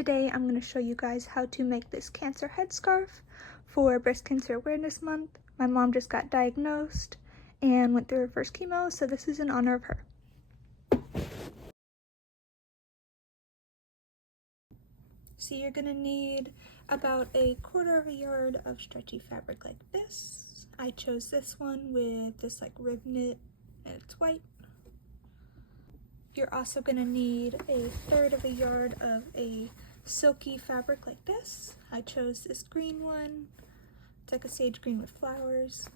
Today I'm going to show you guys how to make this cancer headscarf for Breast Cancer Awareness Month. My mom just got diagnosed and went through her first chemo, so this is in honor of her. So you're going to need about a quarter of a yard of stretchy fabric like this. I chose this one with this like rib knit and it's white. You're also going to need a third of a yard of a silky fabric like this. I chose this green one. It's like a sage green with flowers.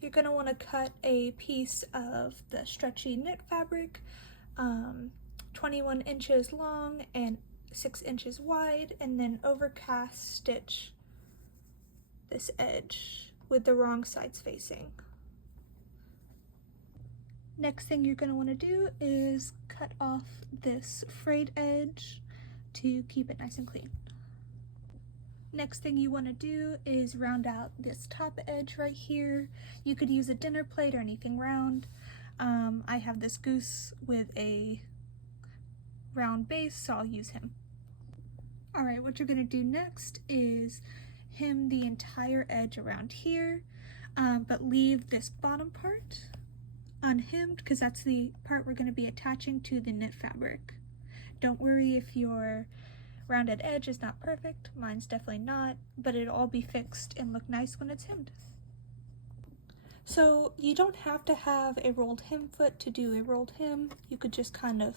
You're going to want to cut a piece of the stretchy knit fabric 21 inches long and 6 inches wide, and then overcast stitch this edge with the wrong sides facing. Next thing you're going to want to do is cut off this frayed edge to keep it nice and clean. Next thing you want to do is round out this top edge right here. You could use a dinner plate or anything round. I have this goose with a round base, so I'll use him. Alright, what you're going to do next is hem the entire edge around here, but leave this bottom part unhemmed because that's the part we're going to be attaching to the knit fabric. Don't worry if your rounded edge is not perfect. Mine's definitely not, but it'll all be fixed and look nice when it's hemmed. So you don't have to have a rolled hem foot to do a rolled hem. You could just kind of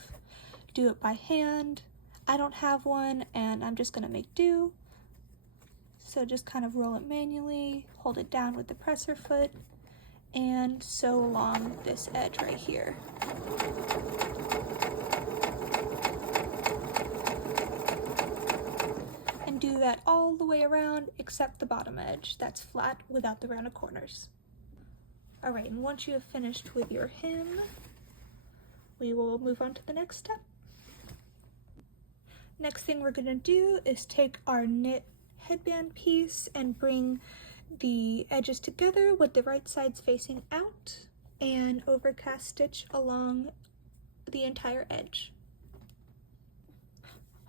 do it by hand. I don't have one and I'm just going to make do. So just kind of roll it manually, hold it down with the presser foot, and sew along this edge right here. And do that all the way around except the bottom edge that's flat without the rounded corners. Alright, and once you have finished with your hem, we will move on to the next step. Next thing we're going to do is take our knit headband piece and bring the edges together with the right sides facing out and overcast stitch along the entire edge.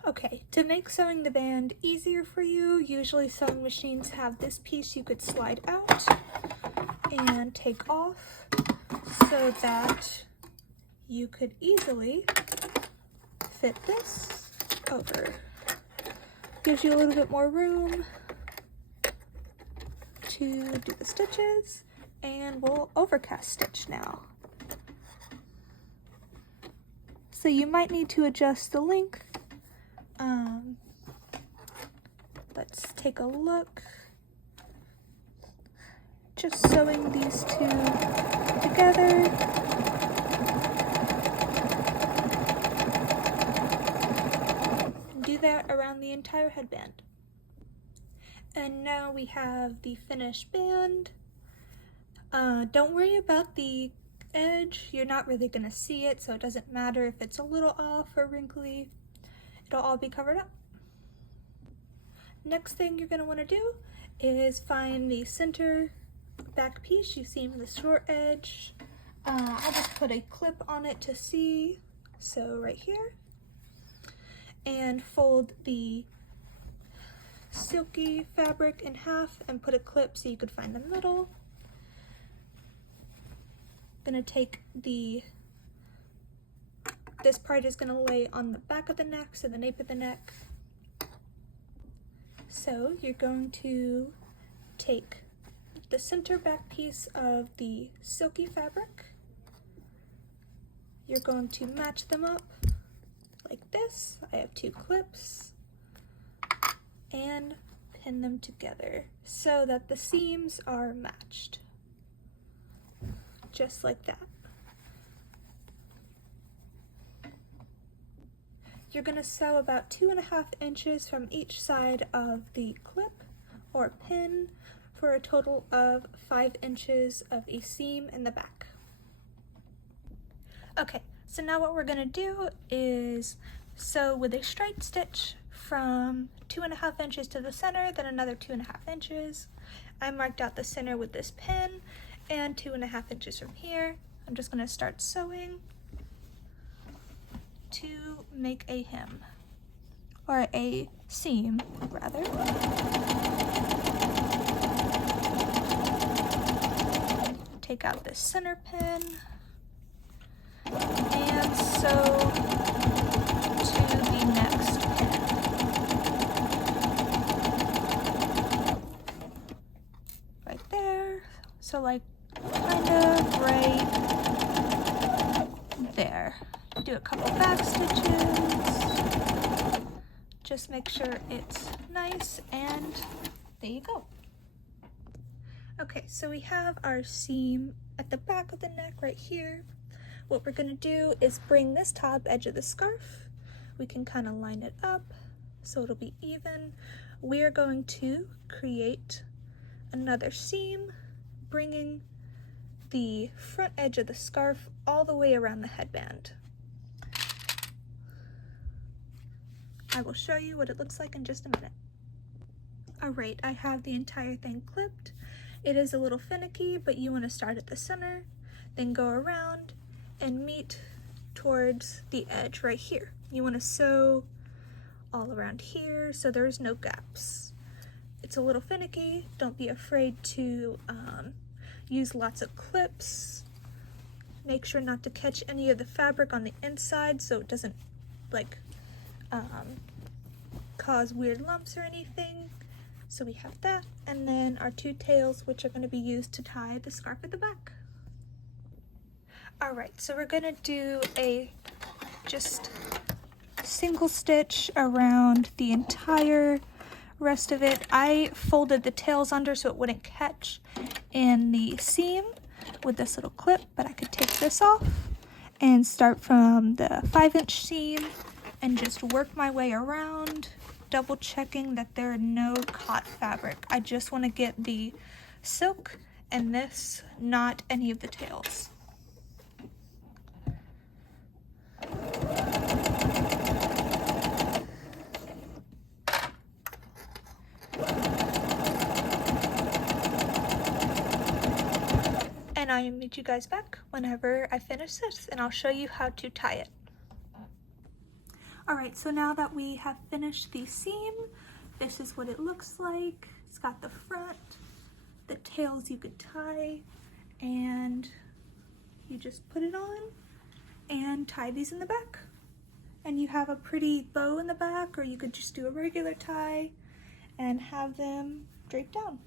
Okay, to make sewing the band easier for you, usually sewing machines have this piece you could slide out and take off so that you could easily fit this over. Gives you a little bit more room to do the stitches, and we'll overcast stitch now. So you might need to adjust the length. Let's take a look. Just sewing these two together. Do that around the entire headband. And now we have the finished band. Don't worry about the edge. You're not really going to see it, so it doesn't matter if it's a little off or wrinkly. It'll all be covered up. Next thing you're going to want to do is find the center back piece you see in the short edge. I'll just put a clip on it to see. So right here. And fold the silky fabric in half and put a clip so you could find the middle. Gonna take this part is gonna lay on the back of the neck, so the nape of the neck. So you're going to take the center back piece of the silky fabric. You're going to match them up like this. I have 2 clips, and pin them together so that the seams are matched, just like that. You're going to sew about 2.5 inches from each side of the clip or pin for a total of 5 inches of a seam in the back. Okay, so now what we're going to do is sew with a straight stitch from 2.5 inches to the center, then another 2.5 inches. I marked out the center with this pin and 2.5 inches from here. I'm just going to start sewing to make a hem. or a seam rather. Take out this center pin and sew to the next pin. Right there. So like kind of right there. Do a couple back stitches. Just make sure it's nice, and there you go. Okay, so we have our seam at the back of the neck right here. What we're gonna do is bring this top edge of the scarf. We can kind of line it up so it'll be even. We are going to create another seam, bringing the front edge of the scarf all the way around the headband. I will show you what it looks like in just a minute. Alright, I have the entire thing clipped. It is a little finicky, but you want to start at the center, then go around and meet towards the edge right here. You want to sew all around here so there's no gaps. It's a little finicky. Don't be afraid to use lots of clips. Make sure not to catch any of the fabric on the inside so it doesn't like cause weird lumps or anything. So we have that, and then our two tails, which are going to be used to tie the scarf at the back. Alright, so we're going to do a just single stitch around the entire rest of it. I folded the tails under so it wouldn't catch in the seam with this little clip, but I could take this off and start from the 5-inch seam and just work my way around, double checking that there are no caught fabric. I just want to get the silk and this, not any of the tails. And I will meet you guys back whenever I finish this, and I'll show you how to tie it. Alright, so now that we have finished the seam, this is what it looks like. It's got the front, the tails you could tie, and you just put it on and tie these in the back. And you have a pretty bow in the back, or you could just do a regular tie and have them draped down.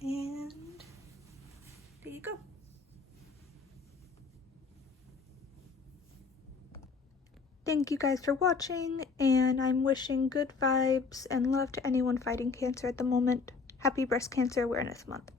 And there you go. Thank you guys for watching, and I'm wishing good vibes and love to anyone fighting cancer at the moment. Happy Breast Cancer Awareness Month.